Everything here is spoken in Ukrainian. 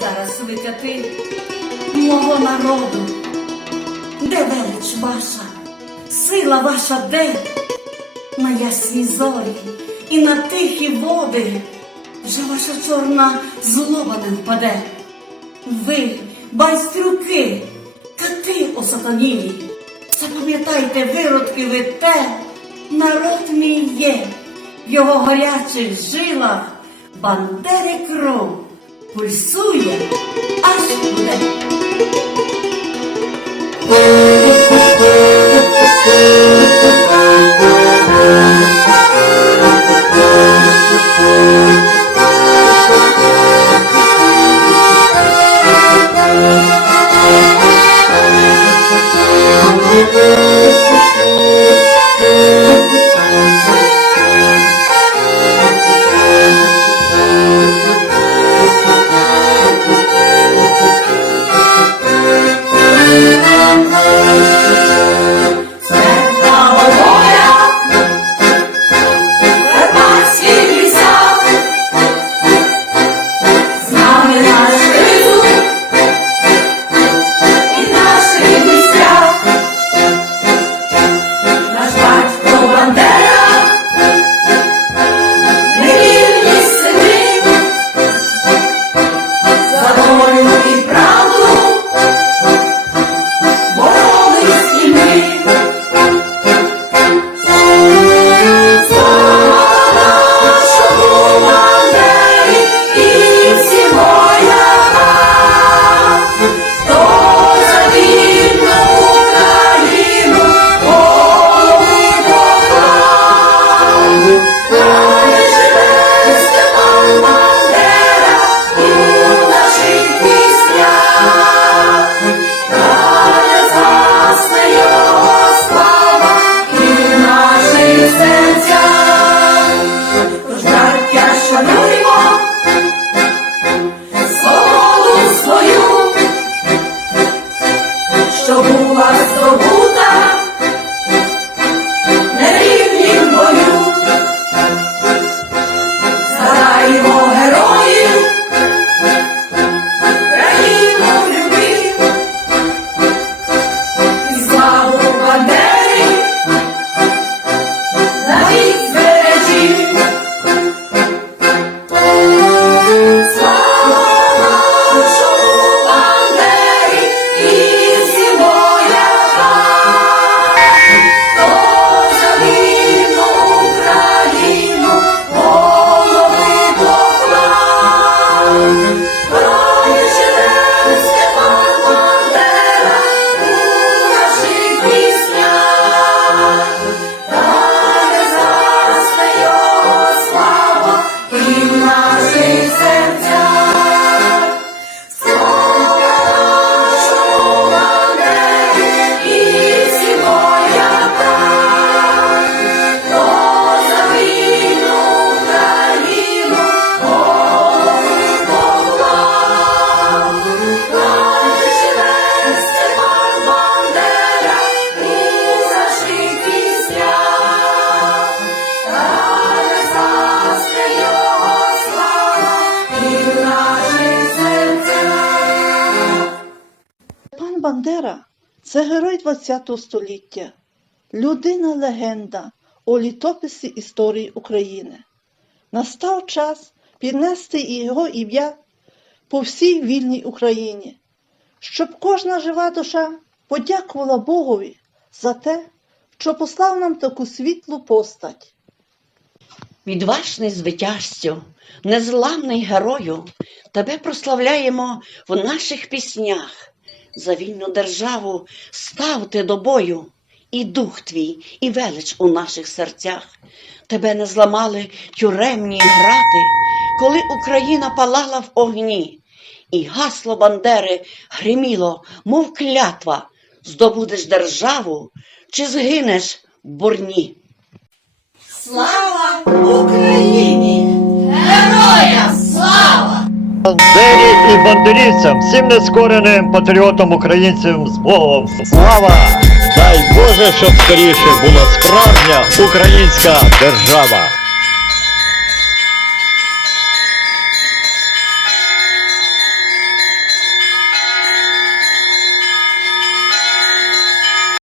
зараз витяти мого народу? Де велич ваша? Сила ваша де? На ясні зорі і на тихі води вже ваша чорна злоба не впаде. Ви, байстрюки, кати осатанілі, запам'ятайте, виродки ви те, народ мій є, в його гарячих жилах бандери кров пульсує, аж буде. Бандера це герой ХХ століття, людина-легенда у літописі історії України. Настав час піднести його ім'я по всій вільній Україні, щоб кожна жива душа подякувала Богові за те, що послав нам таку світлу постать. Відважний звитязцю, незламний герою, тебе прославляємо в наших піснях. За вільну державу ставте до бою, і дух твій, і велич у наших серцях. Тебе не зламали тюремні грати, коли Україна палала в огні, і гасло Бандери гриміло, мов клятва, здобудеш державу чи згинеш в бурні. Слава Україні! Героям слава! Бандері і бандерівцям, всім нескореним патріотам українцям з Богом. Слава! Дай Боже, щоб скоріше була справжня українська держава.